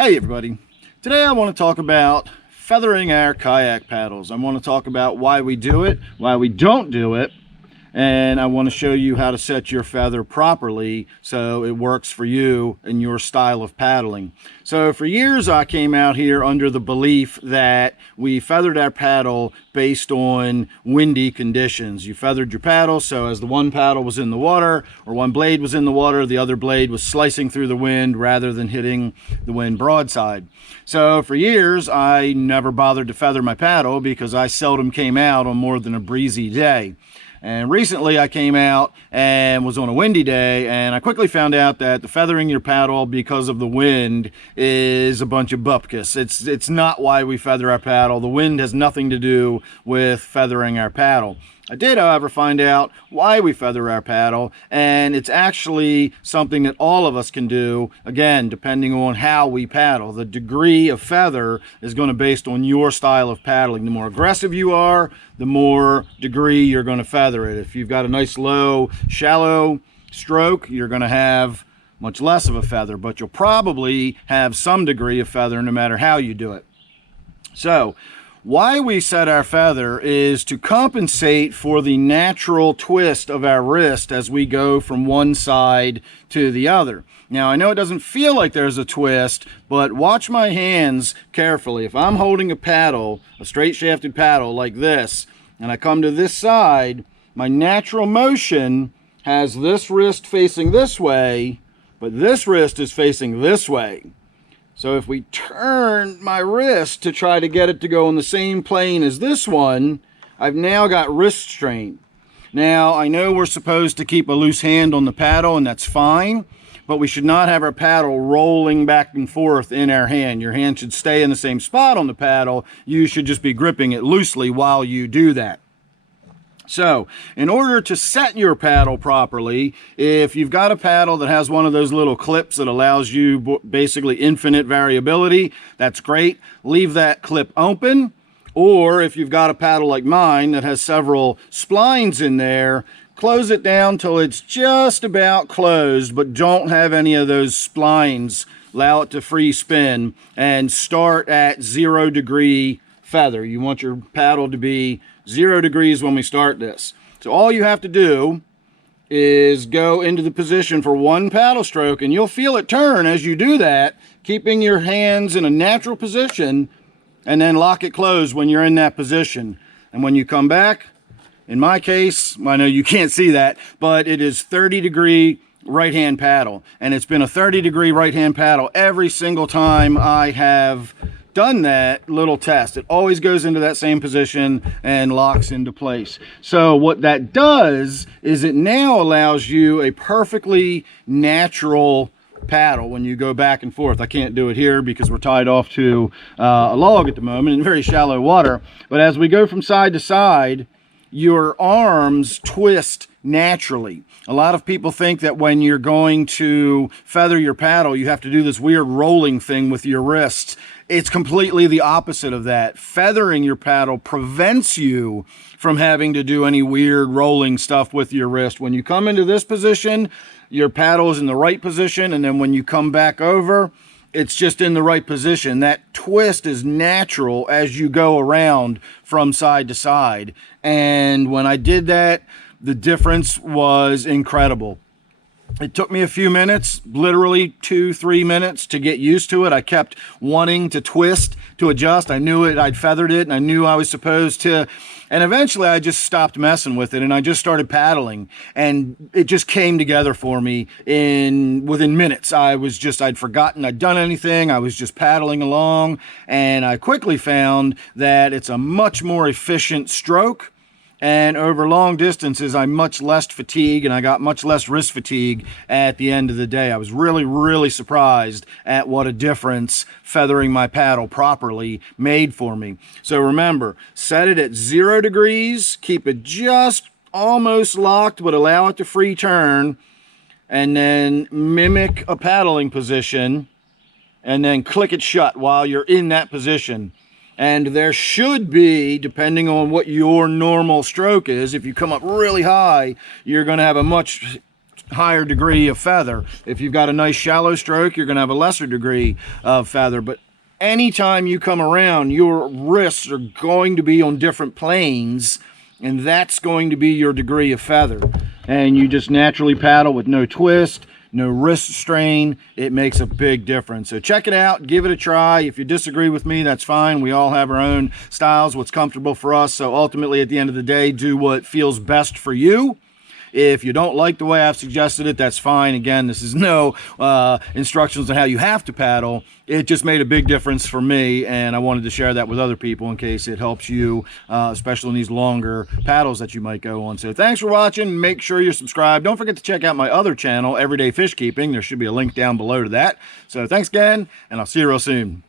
Hey everybody, today I want to talk about feathering our kayak paddles. I want to talk about why we do it, why we don't do it, and I want to show you how to set your feather properly so it works for you and your style of paddling. So for years I came out here under the belief that we feathered our paddle based on windy conditions. You feathered your paddle, so as the one paddle was in the water or one blade was in the water, the other blade was slicing through the wind rather than hitting the wind broadside. So for years I never bothered to feather my paddle because I seldom came out on more than a breezy day. And recently I came out and was on a windy day, and I quickly found out that the feathering your paddle because of the wind is a bunch of bupkis. It's not why we feather our paddle. The wind has nothing to do with feathering our paddle. I did, however, find out why we feather our paddle, and it's actually something that all of us can do, again, depending on how we paddle. The degree of feather is going to be based on your style of paddling. The more aggressive you are, the more degree you're going to feather it. If you've got a nice low, shallow stroke, you're going to have much less of a feather, but you'll probably have some degree of feather no matter how you do it. So, why we set our feather is to compensate for the natural twist of our wrist as we go from one side to the other. Now, I know it doesn't feel like there's a twist, but watch my hands carefully. If I'm holding a paddle, a straight shafted paddle like this, and I come to this side, my natural motion has this wrist facing this way, but this wrist is facing this way. So if we turn my wrist to try to get it to go in the same plane as this one, I've now got wrist strain. Now, I know we're supposed to keep a loose hand on the paddle, and that's fine, but we should not have our paddle rolling back and forth in our hand. Your hand should stay in the same spot on the paddle. You should just be gripping it loosely while you do that. So, in order to set your paddle properly, if you've got a paddle that has one of those little clips that allows you basically infinite variability, that's great. Leave that clip open. Or if you've got a paddle like mine that has several splines in there, close it down till it's just about closed, but don't have any of those splines. Allow it to free spin and start at 0 degree feather. You want your paddle to be 0 degrees when we start this. So all you have to do is go into the position for one paddle stroke, and you'll feel it turn as you do that, keeping your hands in a natural position, and then lock it closed when you're in that position. And when you come back, in my case, I know you can't see that, but it is 30 degree right hand paddle, and it's been a 30 degree right hand paddle every single time I have done that little test. It always goes into that same position and locks into place. So what that does is it now allows you a perfectly natural paddle when you go back and forth. I can't do it here because we're tied off to a log at the moment in very shallow water, but as we go from side to side, your arms twist naturally. A lot of people think that when you're going to feather your paddle, you have to do this weird rolling thing with your wrists. It's completely the opposite of that. Feathering your paddle prevents you from having to do any weird rolling stuff with your wrist. When you come into this position, your paddle is in the right position, and then when you come back over, it's just in the right position. That twist is natural as you go around from side to side. And when I did that, the difference was incredible. It took me a few minutes, literally 2-3 minutes to get used to it. I kept wanting to twist, to adjust. I knew it, I'd feathered it, and I knew I was supposed to. And eventually I just stopped messing with it and I just started paddling, and it just came together for me within minutes. I'd forgotten I'd done anything. I was just paddling along, and I quickly found that it's a much more efficient stroke. And over long distances, I'm much less fatigued, and I got much less wrist fatigue at the end of the day. I was really, really surprised at what a difference feathering my paddle properly made for me. So remember, set it at 0 degrees, keep it just almost locked, but allow it to free turn, and then mimic a paddling position, and then click it shut while you're in that position. And there should be, depending on what your normal stroke is, if you come up really high, you're going to have a much higher degree of feather. If you've got a nice shallow stroke, you're going to have a lesser degree of feather. But anytime you come around, your wrists are going to be on different planes, and that's going to be your degree of feather. And you just naturally paddle with no twist, no wrist strain. It makes a big difference. So check it out, give it a try. If you disagree with me, that's fine. We all have our own styles, what's comfortable for us. So ultimately, at the end of the day, do what feels best for you. If you don't like the way I've suggested it, that's fine. Again, this is no instructions on how you have to paddle. It just made a big difference for me, and I wanted to share that with other people in case it helps you, especially in these longer paddles that you might go on. So thanks for watching. Make sure you're subscribed. Don't forget to check out my other channel, Everyday Fish Keeping. There should be a link down below to that. So thanks again, and I'll see you real soon.